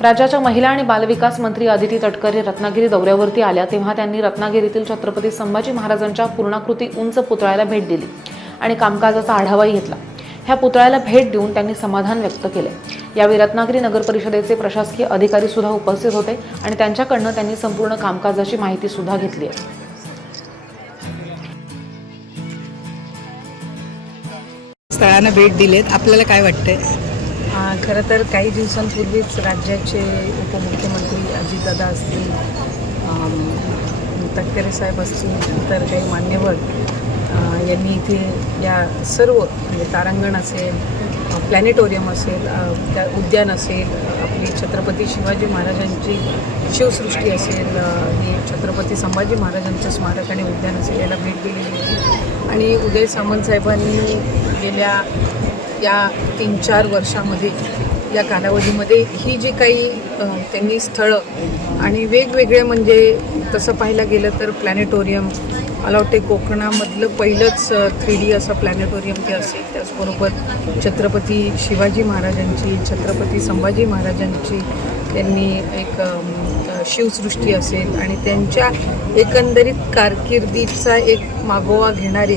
राज्याच्या महिला आणि बालविकास मंत्री अदिती तटकरे रत्नागिरी दौऱ्यावरती आल्या तेव्हा त्यांनी रत्नागिरीतील छत्रपती संभाजी महाराजांच्या पूर्णाकृती उंच पुतळ्याला भेट दिली आणि कामकाजाचा आढावाही घेतला। ह्या पुतळ्याला भेट देऊन त्यांनी समाधान व्यक्त केले। यावेळी रत्नागिरी नगर परिषदेचे प्रशासकीय अधिकारी सुद्धा उपस्थित होते आणि त्यांच्याकडून त्यांनी संपूर्ण कामकाजाची माहिती सुद्धा घेतली आहे। स्थळांना भेट दिलेत, आपल्याला काय वाटतंय? खरं तर काही दिवसांपूर्वीच राज्याचे उपमुख्यमंत्री अजितदादा असतील, तटकरे साहेब असतील, तर काही मान्यवर यांनी इथे या सर्व म्हणजे तारांगण असेल, प्लॅनेटोरियम असेल, त्या उद्यान असेल, आपली छत्रपती शिवाजी महाराजांची शिवसृष्टी असेल, ही छत्रपती संभाजी महाराजांचं स्मारक आणि उद्यान असेल, याला भेट दिलेली होती। आणि उदय सामंत साहेबांनी गेल्या या 3-4 वर्षामध्ये या कालावधीमध्ये ही जी काही त्यांनी स्थळं आणि वेगवेगळे म्हणजे तसं पाहायला गेलं तर प्लॅनेटोरियम मला वाटते कोकणामधलं पहिलंच 3D असं प्लॅनेटोरियम ते असेल। त्याचबरोबर छत्रपती शिवाजी महाराजांची, छत्रपती संभाजी महाराजांची त्यांनी एक शिवसृष्टी असेल आणि त्यांच्या एकंदरीत कारकिर्दीचा एक मागोवा घेणारे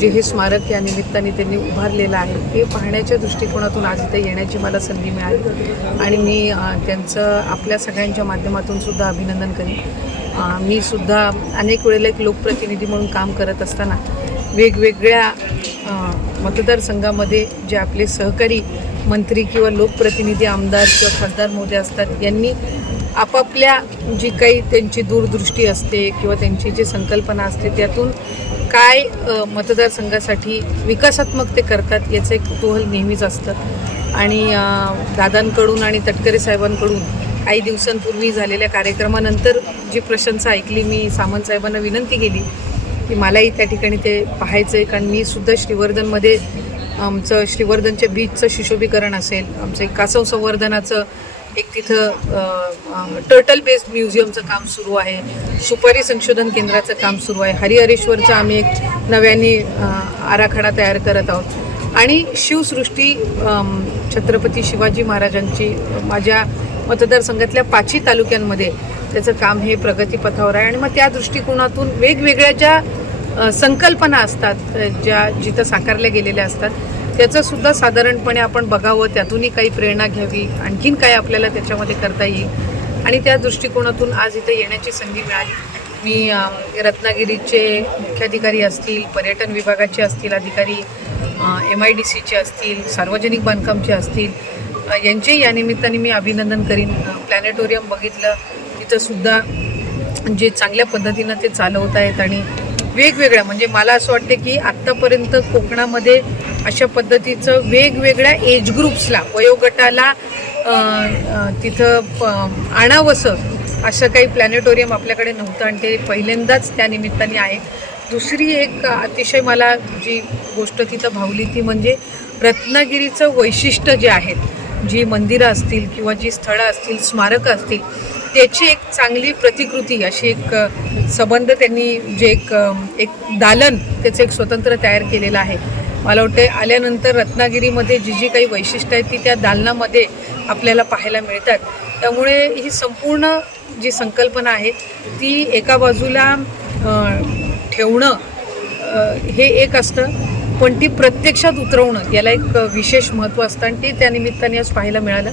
जे हे स्मारक या निमित्ताने त्यांनी उभारलेलं आहे ते पाहण्याच्या दृष्टिकोनातून आज इथे येण्याची मला संधी मिळाली आणि मी त्यांचं आपल्या सगळ्यांच्या माध्यमातून सुद्धा अभिनंदन करेन। मी सुद्धा अनेक वेळेला एक लोकप्रतिनिधी म्हणून काम करत असताना वेगवेगळ्या मतदारसंघामध्ये जे आपले सहकारी मंत्री किंवा लोकप्रतिनिधी, आमदार किंवा खासदार महोदय असतात, यांनी आपापल्या जी काही त्यांची दूरदृष्टी असते किंवा त्यांची जी संकल्पना असते त्यातून काय मतदारसंघासाठी विकासात्मक ते करतात याचं एक कुतूहल नेहमीच असतं। आणि दादांकडून आणि तटकरे साहेबांकडून काही दिवसांपूर्वी झालेल्या कार्यक्रमानंतर जी प्रशंसा ऐकली, मी सामंत साहेबांना विनंती केली की मलाही त्या ठिकाणी ते पाहायचं आहे, कारण मी सुद्धा श्रीवर्धनमध्ये आमचं श्रीवर्धनच्या बीचचं सुशोभीकरण असेल, आमचं एक कासव संवर्धनाचं एक तिथं टर्टल बेस्ड म्युझियमचं काम सुरू आहे, सुपारी संशोधन केंद्राचं काम सुरू आहे, हरिहरेश्वरचं आम्ही एक नव्याने आराखडा तयार करत आहोत आणि शिवसृष्टी छत्रपती शिवाजी महाराजांची माझ्या मतदारसंघातल्या 5ही तालुक्यांमध्ये त्याचं काम हे प्रगतीपथावर आहे। आणि मग त्या दृष्टिकोनातून वेगवेगळ्या ज्या संकल्पना असतात, ज्या जिथं साकारल्या गेलेल्या असतात, त्याचंसुद्धा साधारणपणे आपण बघावं, त्यातूनही काही प्रेरणा घ्यावी, आणखीन काय आपल्याला त्याच्यामध्ये करता येईल आणि त्या दृष्टिकोनातून आज इथं येण्याची संधी मिळाली। मी रत्नागिरीचे मुख्याधिकारी असतील, पर्यटन विभागाचे असतील अधिकारी, MIDCचे असतील, सार्वजनिक बांधकामचे असतील, यांचेही या निमित्ताने मी अभिनंदन करीन। प्लॅनेटोरियम बघितलं, तिथंसुद्धा जे चांगल्या पद्धतीनं ते चालवत आहेत आणि वेगवेगळ्या म्हणजे मला असं वाटते की आत्तापर्यंत कोकणामध्ये अशा पद्धतीचं वेगवेगळ्या एज ग्रुप्सला, वयोगटाला तिथं आणावंसं असं काही प्लॅनेटोरियम आपल्याकडे नव्हतं आणि ते पहिल्यांदाच त्या निमित्ताने आहे। दुसरी एक अतिशय मला जी गोष्ट तिथं भावली ती म्हणजे रत्नागिरीचं वैशिष्ट्य जे आहेत, जी मंदिरं असतील किंवा जी स्थळं असतील, स्मारकं असतील, त्याची एक चांगली प्रतिकृती अशी एक संबंध त्यांनी जे एक दालन त्याचं एक स्वतंत्र तयार केलेलं आहे। मला वाटतं आल्यानंतर रत्नागिरीमध्ये जी जी काही वैशिष्ट्य आहेत ती त्या दालनामध्ये आपल्याला पाहायला मिळतात। त्यामुळे ही संपूर्ण जी संकल्पना आहे ती एका बाजूला ठेवणं हे एक असतं, पण ती प्रत्यक्षात उतरवणं याला एक विशेष महत्त्व असतं आणि ते त्या निमित्ताने आज पाहायला मिळालं।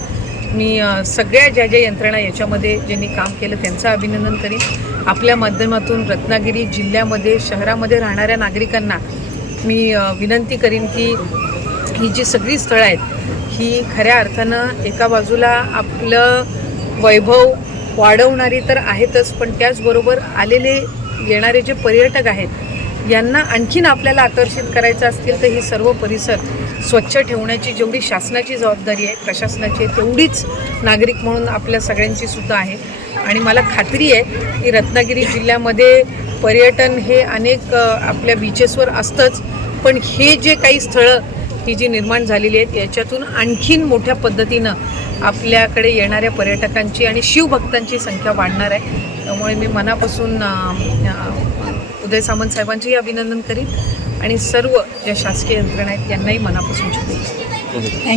मी सगळ्या ज्या यंत्रणा याच्यामध्ये ज्यांनी काम केलं त्यांचं अभिनंदन करीन। आपल्या माध्यमातून रत्नागिरी जिल्ह्यामध्ये, शहरामध्ये राहणाऱ्या नागरिकांना मी विनंती करीन की ही जी सगळी स्थळं आहेत ही खऱ्या अर्थानं एका बाजूला आपलं वैभव वाढवणारी तर आहेतच, पण त्याचबरोबर आलेले येणारे जे पर्यटक आहेत यांना आणखीन आपल्याला आकर्षित करायचं असतील तर ही सर्व परिसर स्वच्छ ठेवण्याची जेवढी शासनाची जबाबदारी आहे, प्रशासनाची आहे, तेवढीच नागरिक म्हणून आपल्या सगळ्यांची सुद्धा आहे। आणि मला खात्री आहे की रत्नागिरी जिल्ह्यामध्ये पर्यटन हे अनेक आपल्या बीचेसवर असतंच, पण हे जे काही स्थळं ही जी निर्माण झालेली आहेत याच्यातून आणखीन मोठ्या पद्धतीनं आपल्याकडे येणाऱ्या पर्यटकांची आणि शिवभक्तांची संख्या वाढणार आहे। त्यामुळे मी मनापासून उदय सामंत साहेबांचेही अभिनंदन करीन आणि सर्व ज्या शासकीय यंत्रणा आहेत त्यांनाही मनापासून शुभेच्छा।